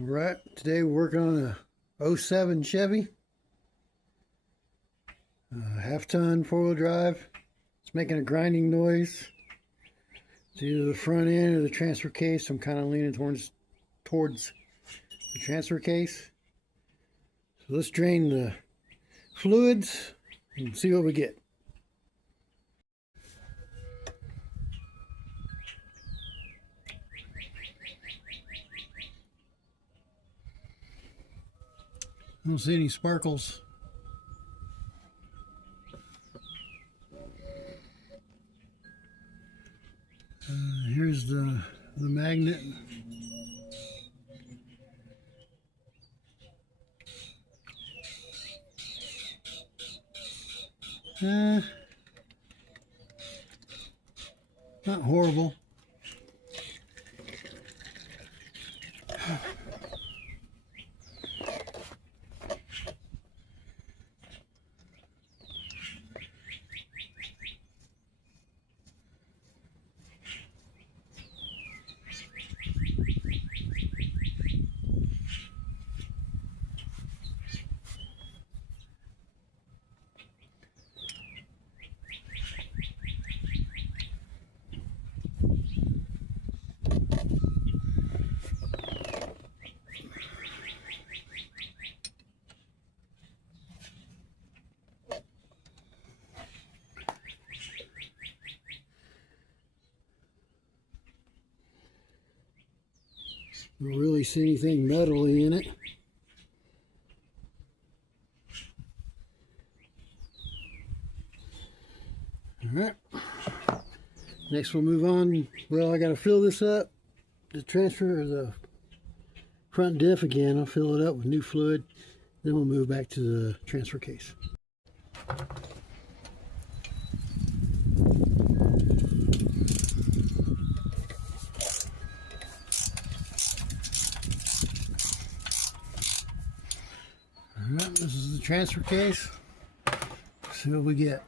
Alright, today we're working on a '07 Chevy. Half-ton four-wheel drive. It's making a grinding noise. It's either the front end or the transfer case. I'm kind of leaning towards the transfer case. So let's drain the fluids and see what we get. I don't see any sparkles. Here's the magnet. Not horrible. Don't really see anything metally in it. Alright. Next we'll move on. Well, I gotta fill this up. The transfer of the front diff again. I'll fill it up with new fluid. Then we'll move back to the transfer case. Alright, this is the transfer case. Let's see what we get.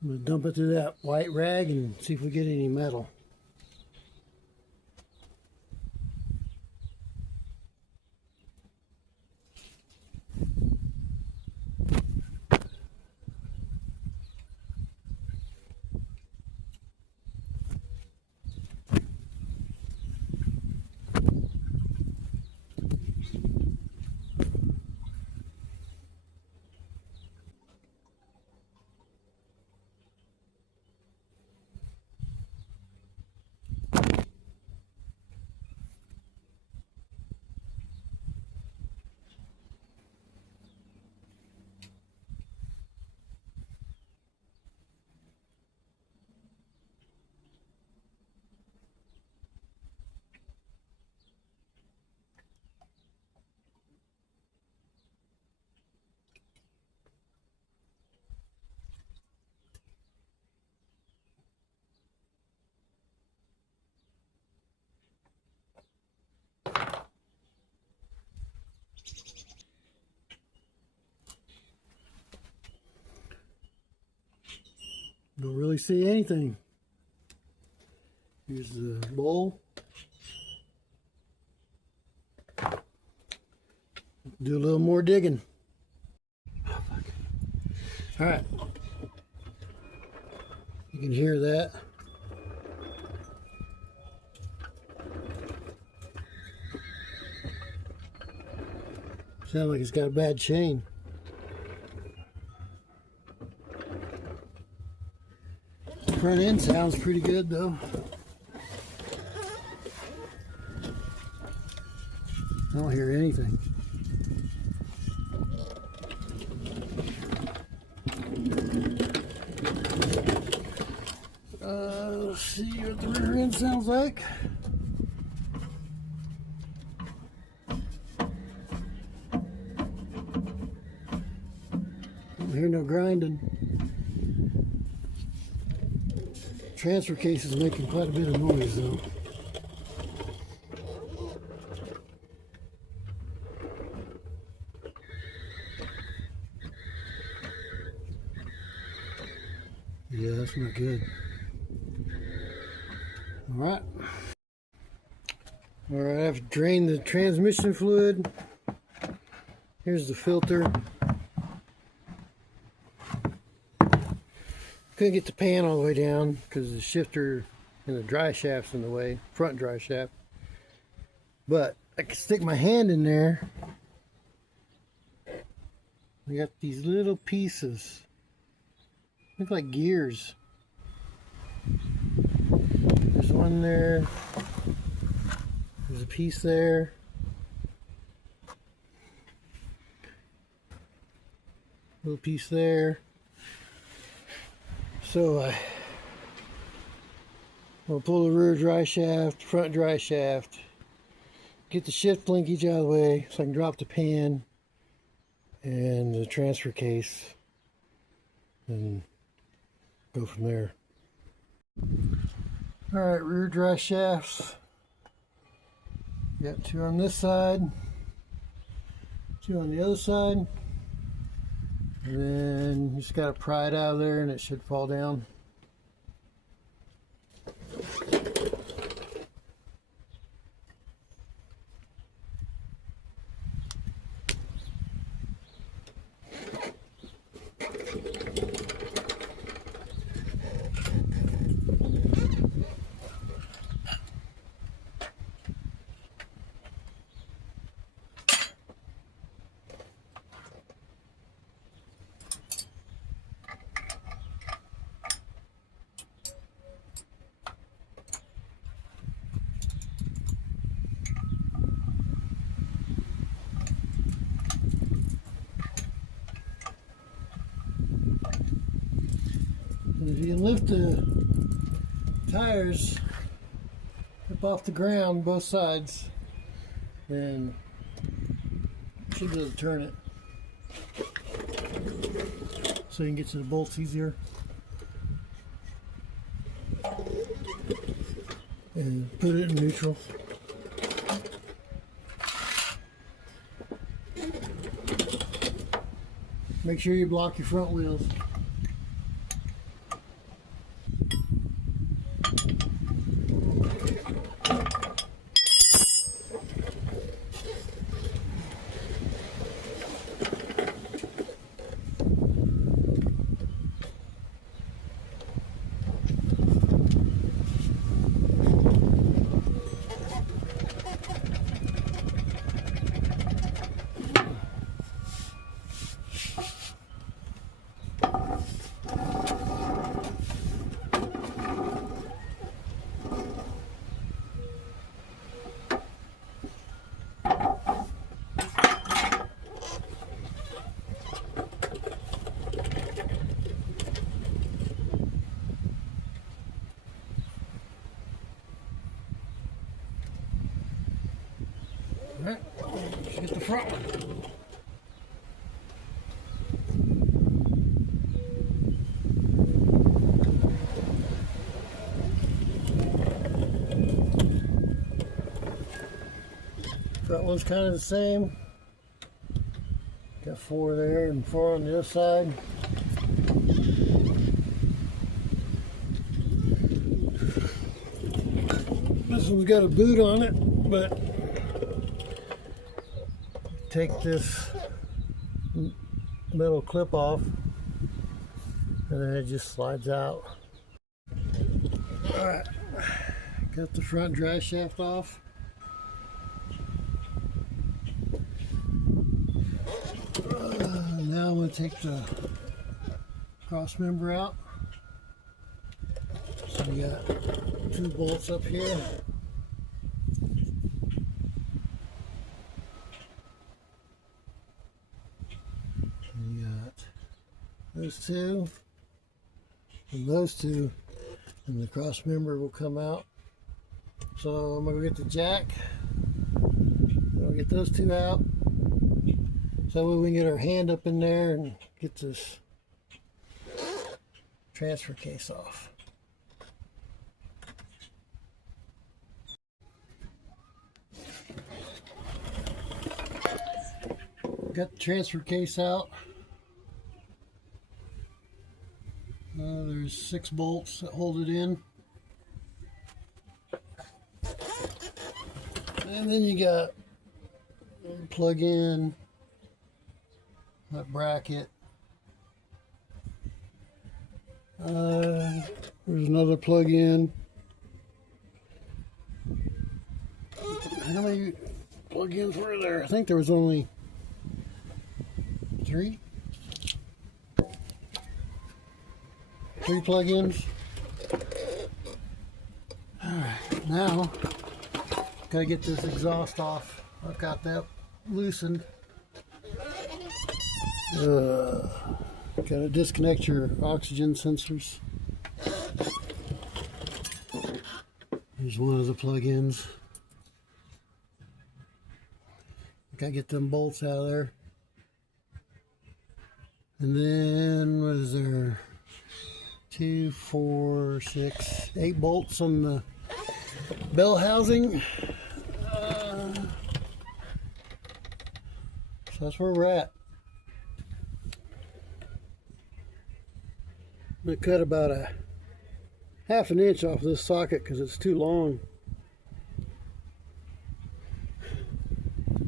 I'm going to dump it through that white rag and see if we get any metal. Don't really see anything. Here's the bowl. Do a little more digging. All right. You can hear that. Sounds like it's got a bad chain. Front end sounds pretty good though. I don't hear anything. Let's see what the rear end sounds like. Don't hear no grinding. Transfer case is making quite a bit of noise though. Yeah, that's not good. Alright. Alright, I've drained the transmission fluid. Here's the filter. Couldn't get the pan all the way down because the shifter and the dry shaft's in the way, front dry shaft. But I can stick my hand in there. I got these little pieces. Look like gears. There's one there. There's a piece there. Little piece there. So I'll pull the rear dry shaft, front dry shaft, get the shift linkage out of the way so I can drop the pan and the transfer case and go from there. Alright, rear dry shafts. Got two on this side, two on the other side. And then you just got to pry it out of there and it should fall down. If you lift the tires up off the ground, both sides, then you should be able to turn it so you can get to the bolts easier. And put it in neutral. Make sure you block your front wheels. Alright, let's get the front one. Front one's kind of the same. Got 4 there and 4 on the other side. This one's got a boot on it, but take this metal clip off and then it just slides out. Alright, got the front drive shaft off. Now I'm going to take the cross member out. So we got 2 bolts up here. We got those 2 and those 2, and the cross member will come out. So I'm going to get the jack. I'll get those 2 out. So we can get our hand up in there and get this transfer case off. Got the transfer case out. There's 6 bolts that hold it in. And then you got plug in that bracket. There's another plug in. How many plug-ins were there? I think there was only 3 plug-ins. Alright, now gotta get this exhaust off. I've got that loosened. Gotta disconnect your oxygen sensors. Here's one of the plug-ins. Gotta get them bolts out of there. And then, what is there? 2, 4, 6, 8 bolts on the bell housing. So that's where we're at. I'm going to cut about a ½ an inch off this socket because it's too long.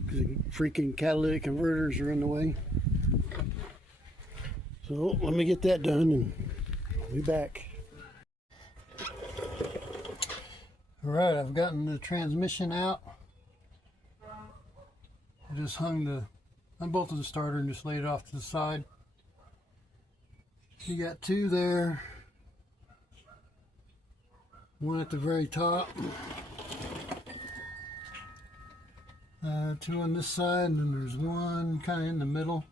Because the freaking catalytic converters are in the way. So let me get that done and I'll be back. Alright, I've gotten the transmission out. I just unbolted the starter and just laid it off to the side. You got 2 there. One at the very top. 2 on this side, and then there's one kind of in the middle.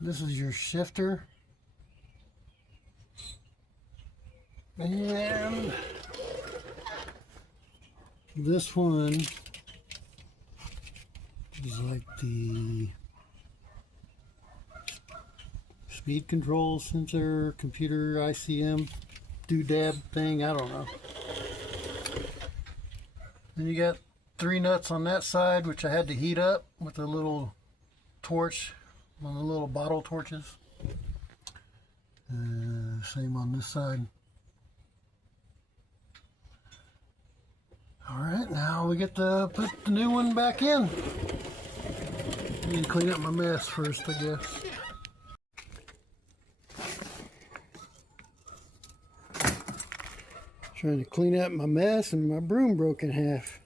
This is your shifter. And this one is like the speed control sensor, computer ICM doodad thing, I don't know. Then you got 3 nuts on that side, which I had to heat up with a little torch, one of the little bottle torches. Same on this side. Alright, now we get to put the new one back in. I need to clean up my mess first, I guess. Trying to clean up my mess and my broom broke in half.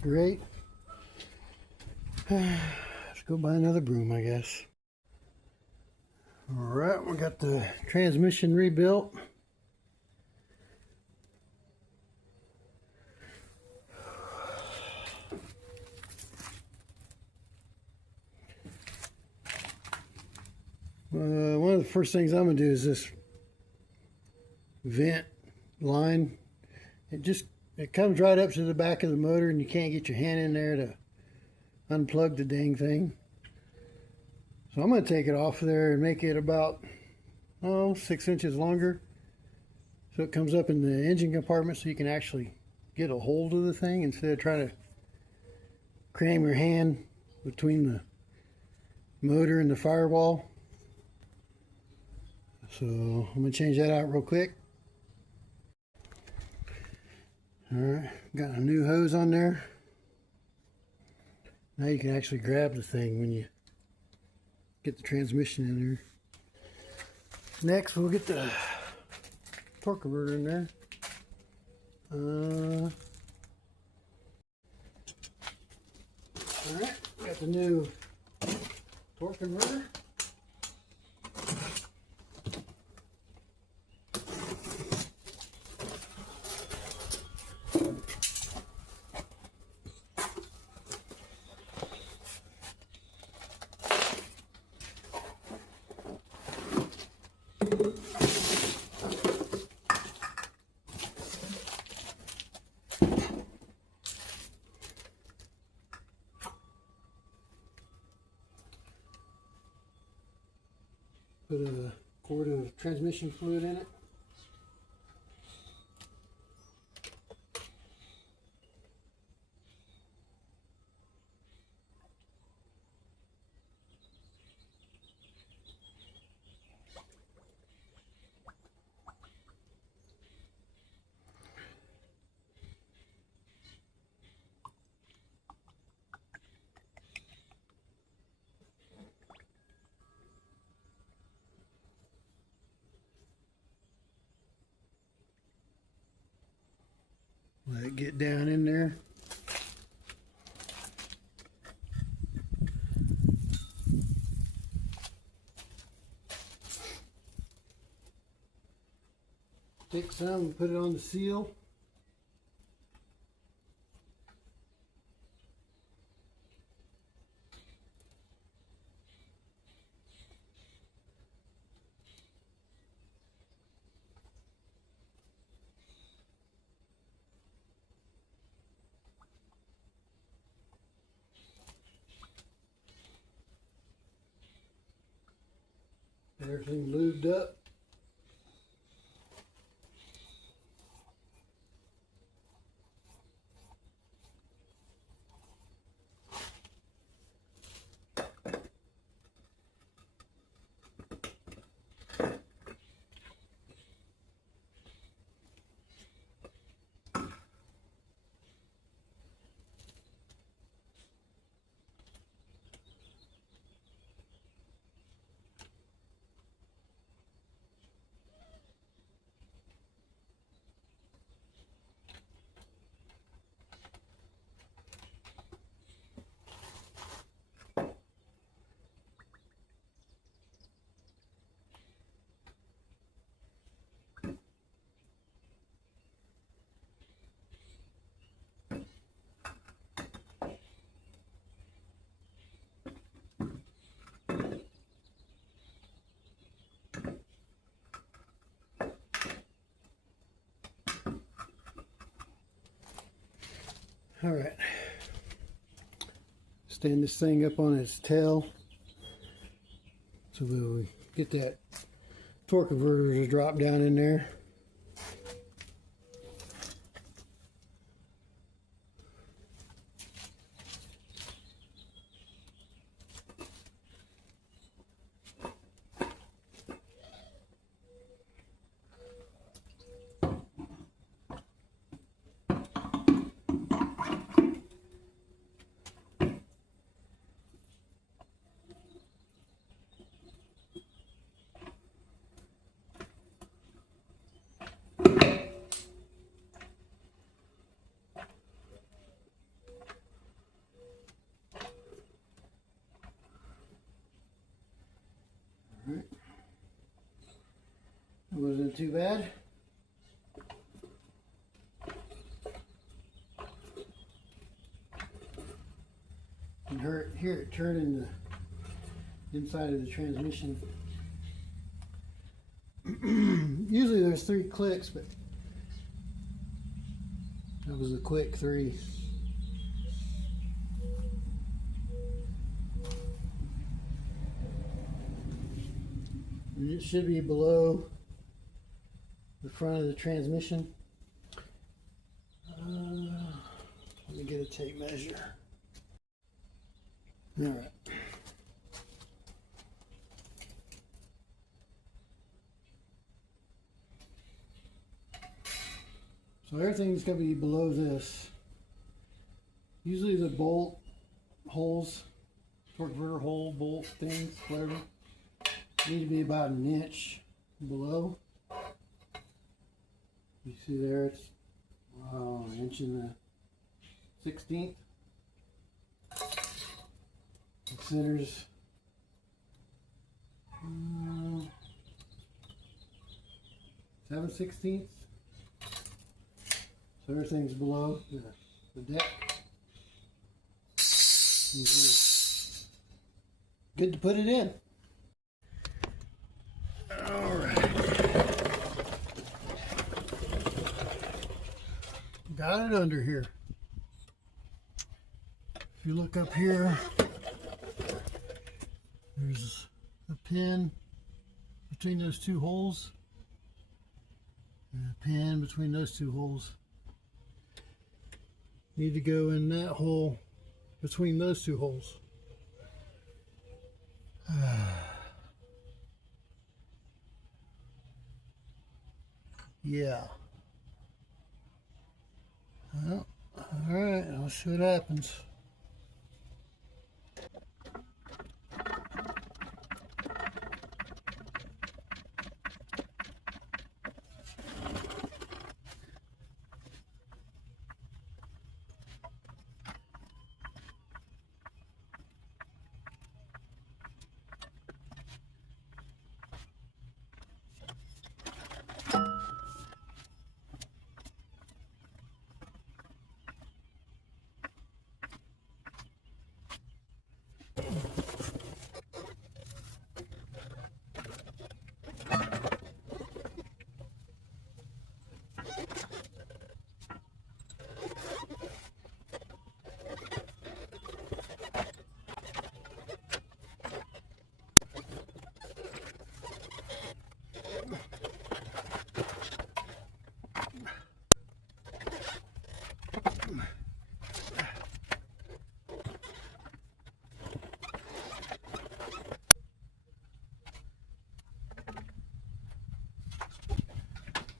Great. Let's go buy another broom, I guess. Alright, we got the transmission rebuilt. One of the first things I'm going to do is this vent line. It comes right up to the back of the motor and you can't get your hand in there to unplug the dang thing. So I'm going to take it off of there and make it about 6 inches longer, so it comes up in the engine compartment so you can actually get a hold of the thing instead of trying to cram your hand between the motor and the firewall. So I'm going to change that out real quick. Alright, got a new hose on there. Now you can actually grab the thing when you get the transmission in there. Next we'll get the torque converter in there. Alright, got the new torque converter. Put a quart of transmission fluid in it. Let it get down in there. Take some and put it on the seal. Everything lubed up. All right, stand this thing up on its tail so we'll get that torque converter to drop down in there. It wasn't too bad. You can hear it turning the inside of the transmission. Usually there's 3 clicks, but that was a quick 3. And it should be below the front of the transmission. Let me get a tape measure. All right. So everything's going to be below this. Usually the bolt holes, torque converter hole, bolt things, whatever, need to be about an inch below. You see there, it's an inch and the 16th. The center's 7/16. So everything's below the deck. Good to put it in. All right. Got it under here. If you look up here, there's a pin between those two holes. And a pin between those two holes. Need to go in that hole between those two holes. Yeah. Well, all right, I'll see what happens.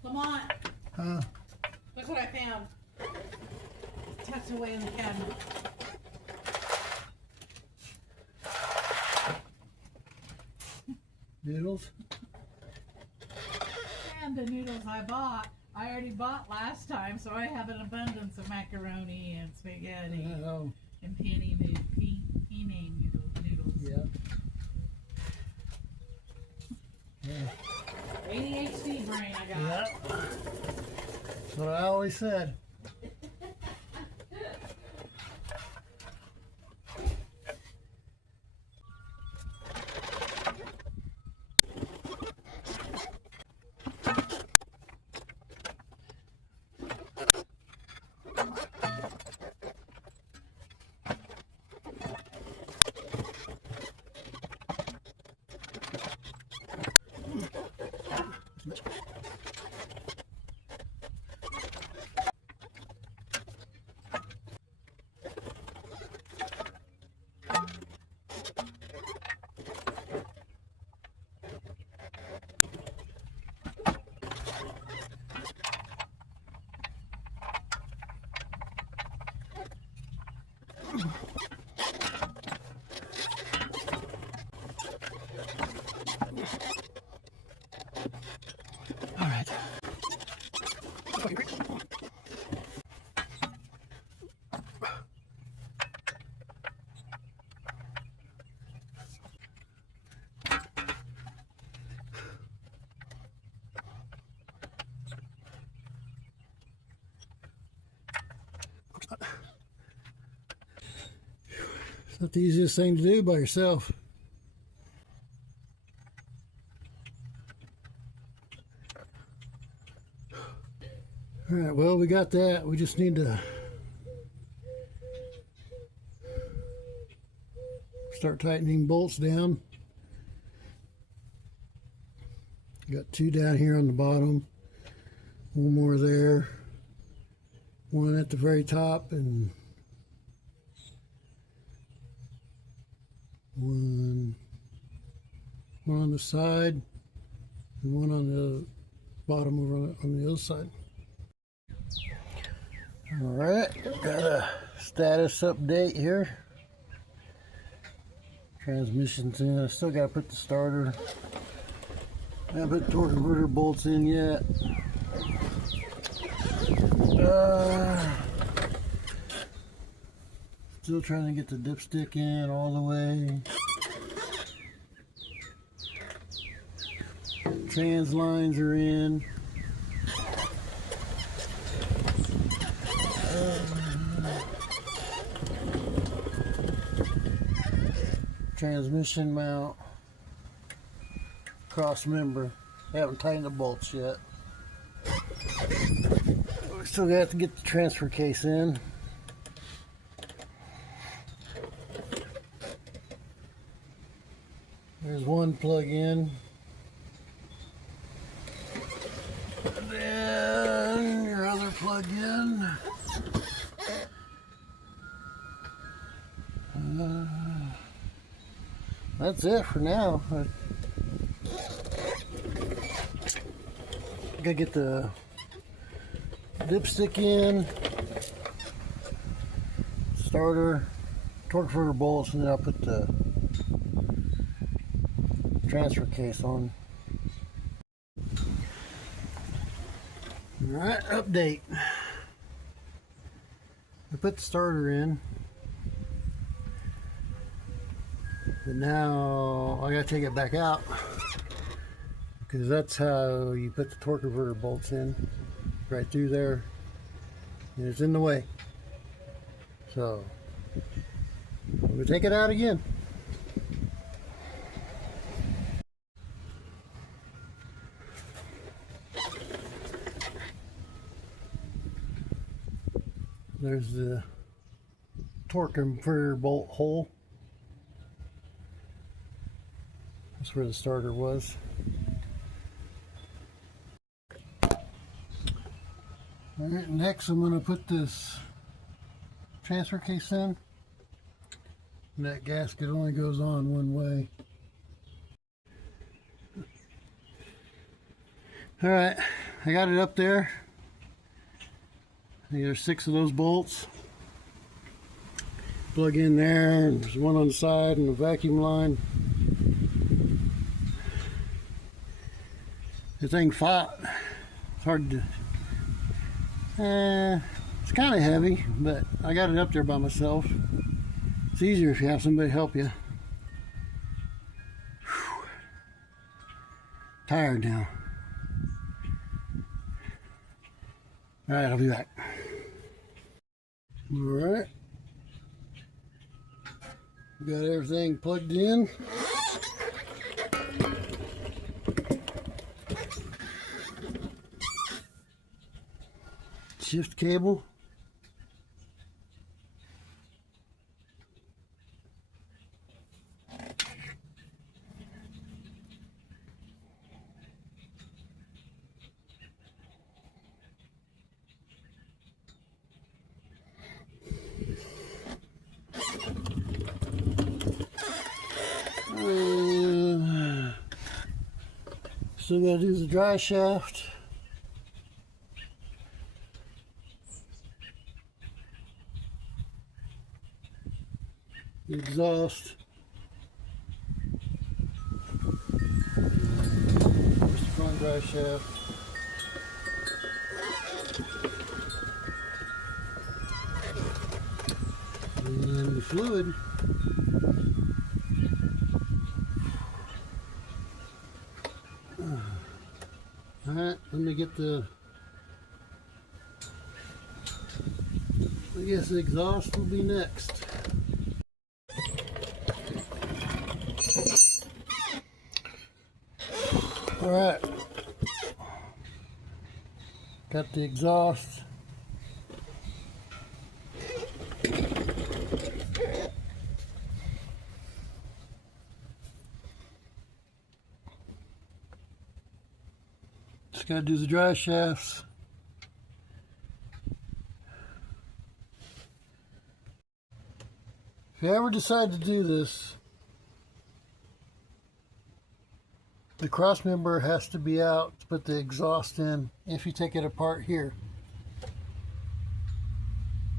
Lamont, Huh? look what I found. Tucked away in the cabinet. Noodles? And the noodles I bought, I already bought last time, so I have an abundance of macaroni and spaghetti Oh, and penne noodles. yeah. Yeah. ADHD brain I got. Yeah. That's what I always said. All right. It's not the easiest thing to do by yourself. All right, well, we got that. We just need to start tightening bolts down. Got two down here on the bottom, one more there, one at the very top, and one on the side, and one on the bottom over on the other side. Alright, got a status update here. Transmission's in. I still gotta put the starter. I haven't put torque converter bolts in yet. Still trying to get the dipstick in all the way. Trans lines are in. Transmission mount. Cross member. I haven't tightened the bolts yet. We still got to get the transfer case in. There's one plug in. And then your other plug in. That's it for now. I gotta get the dipstick in, starter, torque converter bolts, and then I'll put the transfer case on. Alright, update. I put the starter in, but now I gotta take it back out because that's how you put the torque converter bolts in, right through there, and it's in the way. So I'm gonna take it out again. There's the torque converter bolt hole. That's where the starter was. Alright, next I'm going to put this transfer case in. And that gasket only goes on one way. Alright, I got it up there. There's 6 of those bolts. Plug in there, and there's one on the side and a vacuum line. The thing fought. It's hard to. It's kind of heavy, but I got it up there by myself. It's easier if you have somebody help you. Whew. Tired now. Alright, I'll be back. Alright. Got everything plugged in. Shift cable. Still gotta do the dry shaft. The exhaust. Here's the front dry shaft. And the fluid. Alright, let me get the, I guess the exhaust will be next. Alright, got the exhaust. Just gotta do the dry shafts. If you ever decide to do this, the cross member has to be out to put the exhaust in if you take it apart here.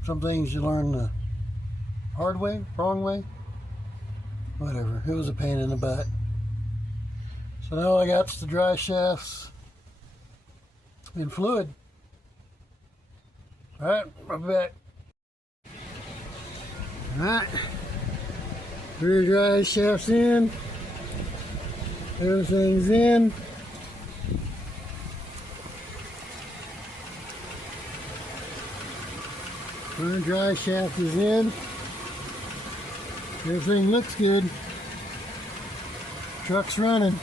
Some things you learn the hard way, wrong way, whatever. It was a pain in the butt. So now all I got is the dry shafts and fluid. Alright, I'll be back. Alright, rear dry shafts in, everything's in. Front dry shaft is in. Everything looks good. Truck's running.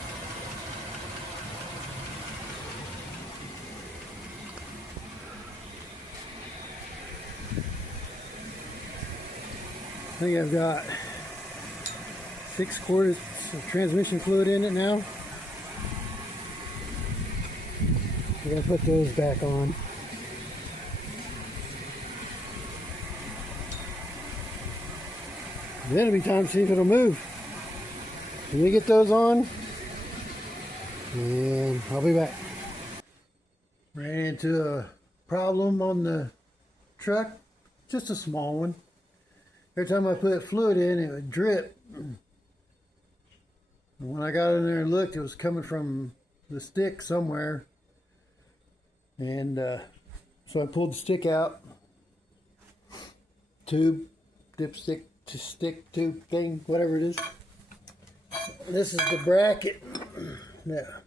I think I've got 6 quarts of transmission fluid in it now. I gotta put those back on. And then it'll be time to see if it'll move. Let me get those on, and I'll be back. Ran into a problem on the truck, just a small one. Every time I put fluid in, it would drip. And when I got in there and looked, it was coming from the stick somewhere. And so I pulled the stick out. Tube, dipstick to stick tube thing, whatever it is. This is the bracket that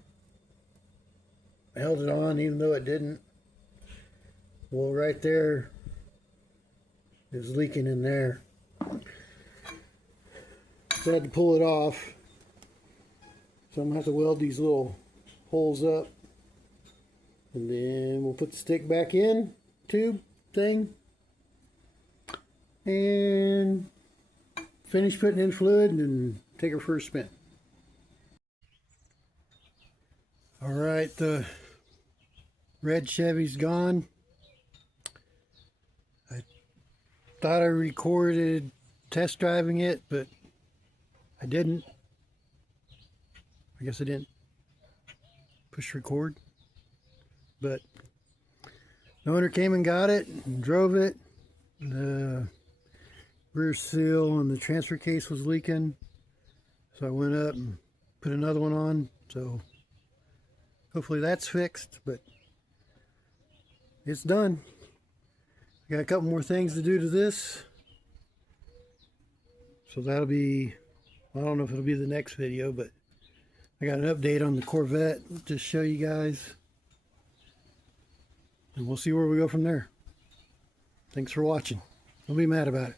held it on even though it didn't. Well, right there is leaking in there. So I had to pull it off. So I'm going to have to weld these little holes up. And then we'll put the stick back in, tube thing. And finish putting in fluid and take her for a spin. Alright, the red Chevy's gone. I thought I recorded test driving it, but I didn't. I guess I didn't push record. But the owner came and got it and drove it. The rear seal and the transfer case was leaking. So I went up and put another one on. So hopefully that's fixed, but it's done. I got a couple more things to do to this. So that'll be, I don't know if it'll be the next video, but I got an update on the Corvette. Just show you guys. And we'll see where we go from there. Thanks for watching. Don't be mad about it.